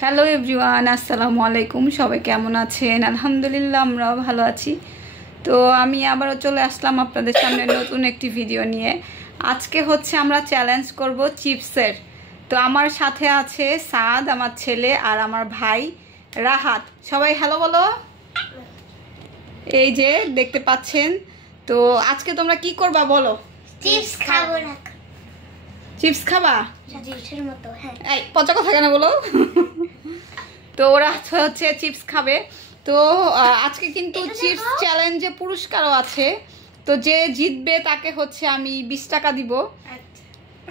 Hello everyone, আসসালামু আলাইকুম। সবাই কেমন আছেন? আলহামদুলিল্লাহ, আমরাও ভালো আছি। তো আমি আবারও চলে আসলাম আপনাদের সামনে নতুন একটি ভিডিও নিয়ে। আজকে হচ্ছে আমরা চ্যালেঞ্জ করব চিপসের। তো আমার সাথে আছে সাদ, আমার ছেলে, আর আমার ভাই রাহাত। সবাই হ্যালো বলো। এই যে দেখতে পাচ্ছেন। তো আজকে তোমরা কি করবা বলো? চিপস খাবো। চিপস খাবা? চিপসের মতো, হ্যাঁ। এই পচা কথা কেন বলো? তো ওরা হচ্ছে চিপস খাবে। তো আজকে কিন্তু চিপস চ্যালেঞ্জে পুরস্কারও আছে। তো যে জিতবে তাকে হচ্ছে আমি 20 টাকা দিব।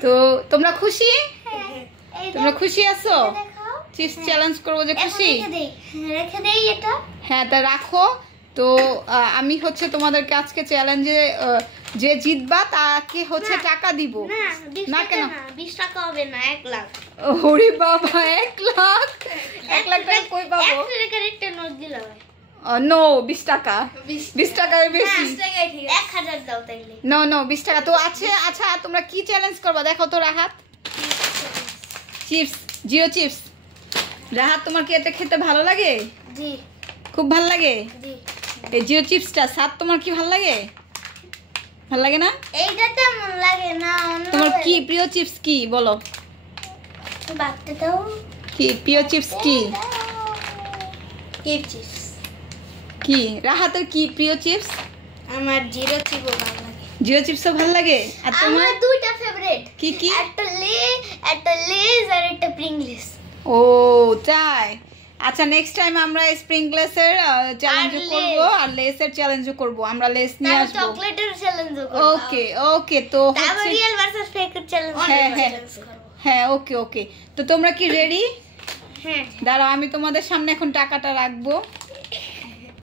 তো তোমরা খুশি? তোমরা খুশি আছো? চিপস চ্যালেঞ্জ করবো যে খুশি? রেখে দেই এটা। হ্যাঁ, তা রাখো। তো আমি হচ্ছে তোমাদেরকে আজকে চ্যালেঞ্জে যে জিতবা তাকে হচ্ছে টাকা দিব। না কেন? 20 টাকা হবে না, 1 লাখ। ওরে বাবা, 1 লাখ? 1 লাখ টাকা কই পাবো? 1 টাকার একটা নোট দিলে হয়। নো, 20 টাকা। 20 টাকা বেশি। 1000 দাও তাইলে। নো 20 টাকা। তো আচ্ছা তোমরা কি চ্যালেঞ্জ করবা দেখো তো Rahat? Chips, zero chips. Rahat, তোমার কি এটা খেতে ভালো লাগে? জি। খুব ভালো লাগে? জি। এই জিরো চিপসটা সাত তোমার কি ভালো লাগে? ভালো লাগে না? এইটা তেমন লাগে না। তোমার কি প্রিয় চিপস কি বলো? বাটতে দাও। কি প্রিয় চিপস কি? চিপস। কি রাহাতের কি প্রিয় চিপস? আমার জিরো চিপস ভালো লাগে। জিরো চিপসও ভালো লাগে। আর তোমার? আমার দুইটা ফেভারিট। কি কি? একটা লেজ আর একটা প্রিংলস। ও তাই? আচ্ছা, নেক্সট টাইম আমরা স্প্রিংলেসের চ্যালেঞ্জ করব আর লেসের চ্যালেঞ্জ করব। আমরা লেস নিয়ে আসব। চকলেটের চ্যালেঞ্জ করব। ওকে তো তারপর রিয়েল ভার্সেস ফেকের চ্যালেঞ্জ করব। হ্যাঁ, ওকে। তো তোমরা কি রেডি? হ্যাঁ। দাঁড়াও, আমি তোমাদের সামনে এখন টাকাটা রাখবো।